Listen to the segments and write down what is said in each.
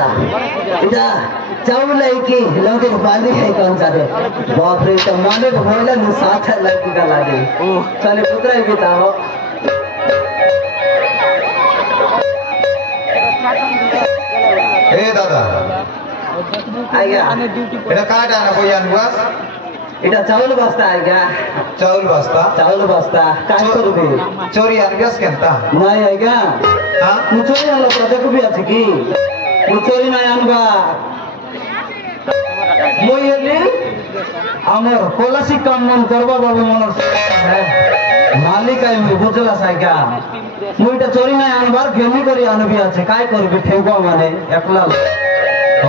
केता इटा चावल है कि लौटे बाली है कौन सा दे बाप रे तो माने भोला न साथ लड़की का लागे चले पुत्र है केता हो ए दादा आया এটা কাটা না কই আনবাস এটা চাউল বস্তা আইগা চাউল বস্তা কাজ করবে চোরি আনবাস কেনতা নাই আইগা হ্যাঁ মুচোরি আনলো প্রদেক বি আছে কি মুচোরি নাই আনবা মই এলি আমার কলাসি কাম মন করবা বাবু মনর মালিক আই মুই বুঝলা সাইগা মুইটা চোরি নাই আনবার গেমি করি আনবি আছে কাই করবি ঠেগো মানে একলা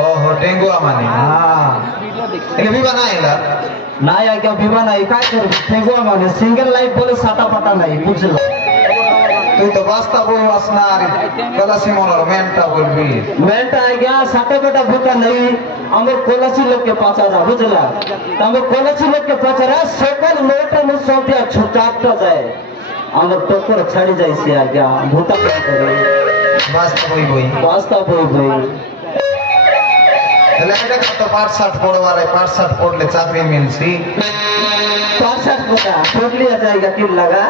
ओहो टेंगुआ माने हां একে বিবা না এলা নাই আইগা বিবা নাই কাই করবি ঠেগো মানে সিঙ্গেল লাইফ বলে সাটা পাটা নাই বুঝলা তুই তো বাস্তা বই বাসনা আর কলাসি মনর মেনটা বলবি মেনটা আইগা সাটা পাটা ভুতা নাই আমার কলাসি লোককে পাচারা বুঝলা আমার কলাসি লোককে পাচারা সকল লোকটা মু সবটা ছুটাটা যায় আমার টকর ছাড়ি যাইছে আইগা ভুতা করে বাস্তা বই তাহলে এটা কত পাঁচ ষাট পড়বার পাঁচ ষাট পড়লে চাকরি মিলছি 65 টাকা পড়লিয়া জায়গা কি লাগা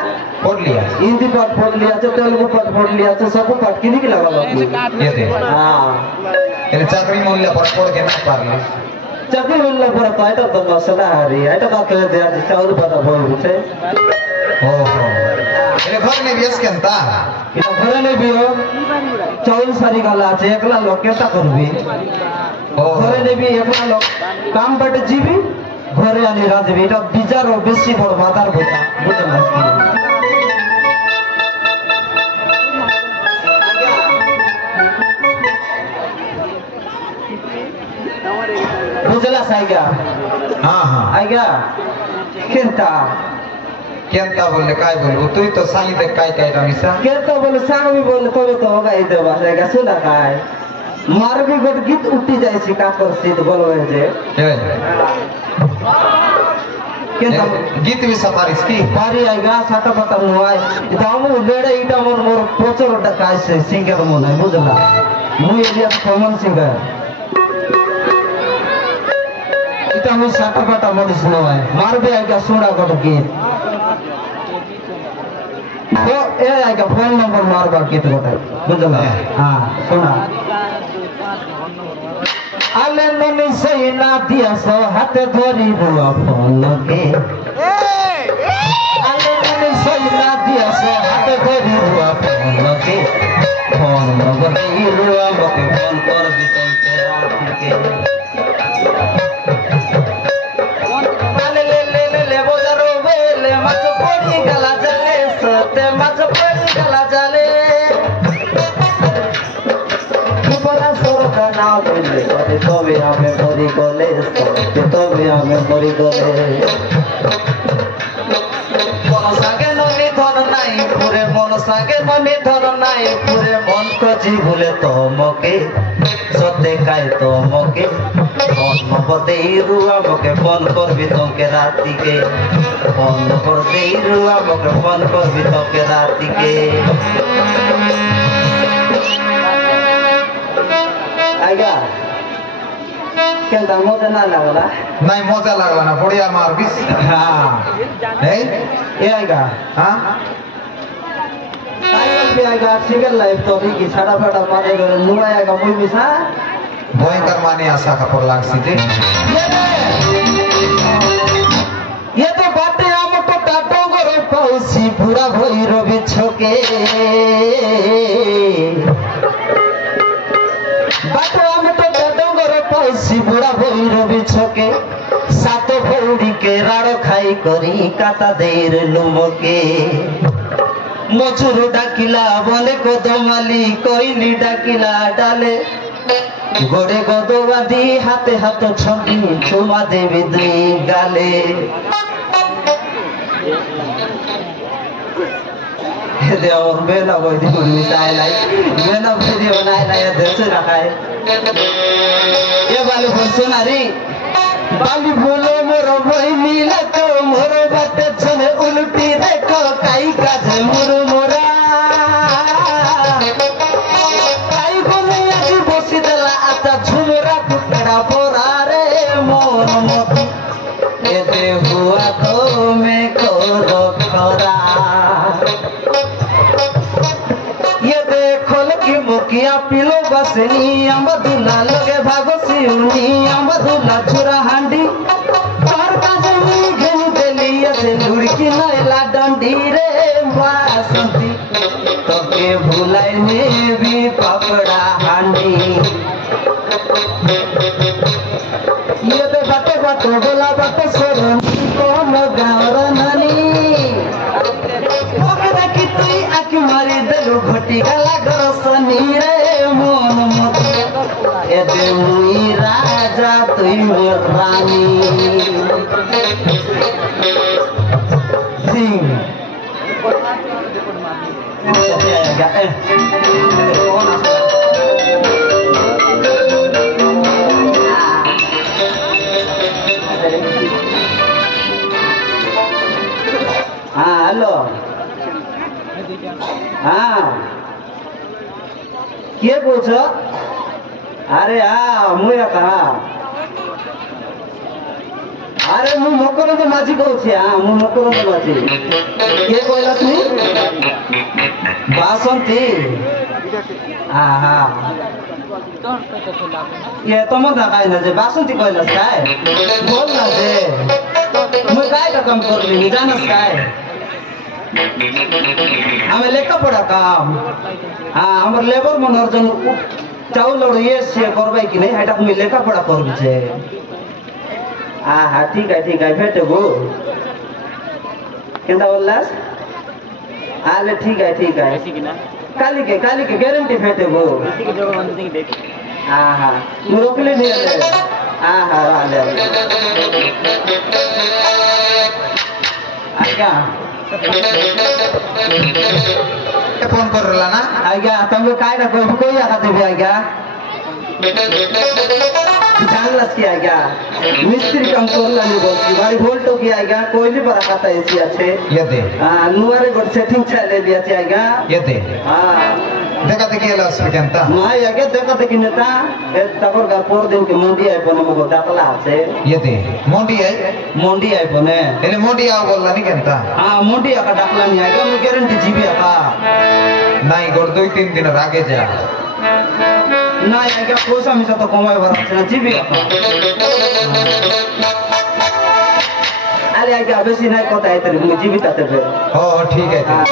পড়লিয়া হিন্দি পাঠ পড়লিয়া আছে তেলুগু পাঠ পড়লিয়া আছে সব পাঠ কিনি কি লাগা আপনি এতে হ্যাঁ এর চাকরি মূল্য পড় কে না পারলে চাকরি মূল্য পড় তো এটা তো মশলা হারি এটা কাকে দেয়া আছে চাউল পাতা বই উঠে ওহো এর ঘর নে বিয়াস কেনতা এটা ঘরে নেবিও চাউল সারি গালা আছে একলা লোক কেটা করবি ঘরে নেবি একলা লোক কাম বাটে জিবি ঘরে আনি রাজবি এটা বিচারও বেশি বড় মাথার কথা বুঝলা বুঝলা সাইগা হ্যাঁ হ্যাঁ আইগা কেনতা বললে কাই বলবো তুই তো সাই দেখ কাই রামিসা কেনতা বলে সাগবি বলে তবে তো হোগা এই দেবা সাইগা সুনা কাই মারবি গোট গীত উঠি যাইছি কাকর সিট বলবে যে কেনতা গীত বি সাফারিস কি পারি আইগা সাটা পাতা নয় এটা আমু বেড়ে এটা মোর প্রচুরটা কাইছে সিঙ্গার মনে বুঝলা মুই এরিয়া কমন সিঙ্গার এটা আমি সাটা পাতা মনিস নয় মারবে আইগা সুনা গোট গীত তো এ আইগা ফোন নম্বর মারবা গীত গোটা বুঝলা হ্যাঁ শোনা আলে মনি সেই না দিয়াছ হাতে ধরিব ফোনকে আলে মনি সেই না দিয়াছ হাতে ধরিব ফোনকে ফোন নম্বর দিলু আমাকে ফোন করবি তোকে রাতকে আলে লে লে লে লে বোজারো বেলে মাছ পড়ি গলা জালে সতে মাছ পড়ি গলা জালে নাও বললে তবে আমি মরি গলে তবে আমি মরি গলে মন সাগে ননি ধন নাই পুরে মন সাগে ননি ধন নাই পুরে মন কজি ভুলে তোমকে সতে কাই তোমকে অন্নপদে রুয়া মকে ফোন করবি তোকে রাতিকে অন্নপদে রুয়া মকে ফোন করবি তোকে রাতিকে আইগা কেনতা মজা না লাগলা নাই মজা লাগলা না বড়িয়া মারবিস হ্যাঁ এই এ আইগা হ্যাঁ আইগা সিঙ্গেল লাইফ তো কি সাড়া ফাটা মাঝে করে নুয়াই আইগা মুই মিশা ভয়ঙ্কর মানে আশা কাপড় লাগছি যে ये तो बाटे आम तो टाटो गरो पौसी पूरा भैरवी छोके बाटे आम तो टाटो गरो पौसी पूरा भैरवी छोके सात भौड़ी के राड़ो खाई करी काटा देर लुमके मचुर डाकिला बने को दमाली कोइली डाकिला डाले गोड़े गदो बांधी हाथे हाथ छंदी चुमा देवी दुई गाले और बेला बोई दी मिसाइल आई बेला वीडियो बनाए लाया देसे रखा है ये वाले फोन सुना री बाली बोलो मोरो भाई मिला तो मोरो बाटे चले उल्टी देखो काई काजे मोरो मोरा काई बोले आज बसी दला আসেনি আমার দুলা লগে ভাগসি উনি আমার দুলা চূড়া হান্ডি তোর কাছে মুই ঘেনি দেলি আছে লুড়কি নইলা ডন্ডি রে বাসন্তী তোকে ভুলাই নেবি পাপড়া হান্ডি ইয়েতে বাটে বাটো গোলা বাটে সরণ কোন গাঁর নানি ওকে দেখি তুই আঁকি মারি দেলু ঘটি গালা গরসনি রে মন মতে এতে মুই রাজা তুই মোর রানী সিং हाँ हेलो हाँ किए पूछ अरे हाँ मुझे कहा अरे मु मकर माझी कौन हाँ मु मकर माझी किए कहला तुम बासंती हाँ हाँ ये तुम देखाय ना जे बासंती कहला काय बोल ना जे मैं काय का काम कर रही जानस काय हमें लेखा पड़ा काम हाँ हमारे लेबर मनोरंजन चाउल और ये से करवाई कि नहीं हटा तुम्हें लेखा पड़ा कर दीजिए हाँ हाँ ठीक है भेटे वो क्या बोललास आले ठीक है काली के गारंटी भेटे वो हाँ हाँ मैं रोक ले नहीं हाँ हाँ आले आज्ञा फोन कर रहा ना आज्ञा तुम काय ना कोई आता देवी आज्ञा जानलास की आज्ञा मिस्त्री काम करला नहीं बोलती बारी वोल्टो की आज्ञा कोई भी बड़ा खाता ऐसी अच्छे ये दे हाँ नुआरे गोट सेटिंग चले दिया थे आज्ञा ये दे हाँ देखा देखी है लास्ट में क्या माँ आज्ञा देखा देखी नेता तबर का पोर दिन के मंडी है पने मुझे डाकला है ये दे मोंडी है पने इन्हें मोंडी आओ बोलना नहीं क्या हाँ मोंडी आका डाकला नहीं आज्ञा मैं गारंटी जीवी आका नहीं गोड़ 2-3 दिन आगे जा ना आज्ञा पैसा मिसा तो कमाई भरा ना जीवी आका अरे आज्ञा बेसी नहीं कहता है तेरे मुझे जीवित आते फिर हो ठीक है हाँ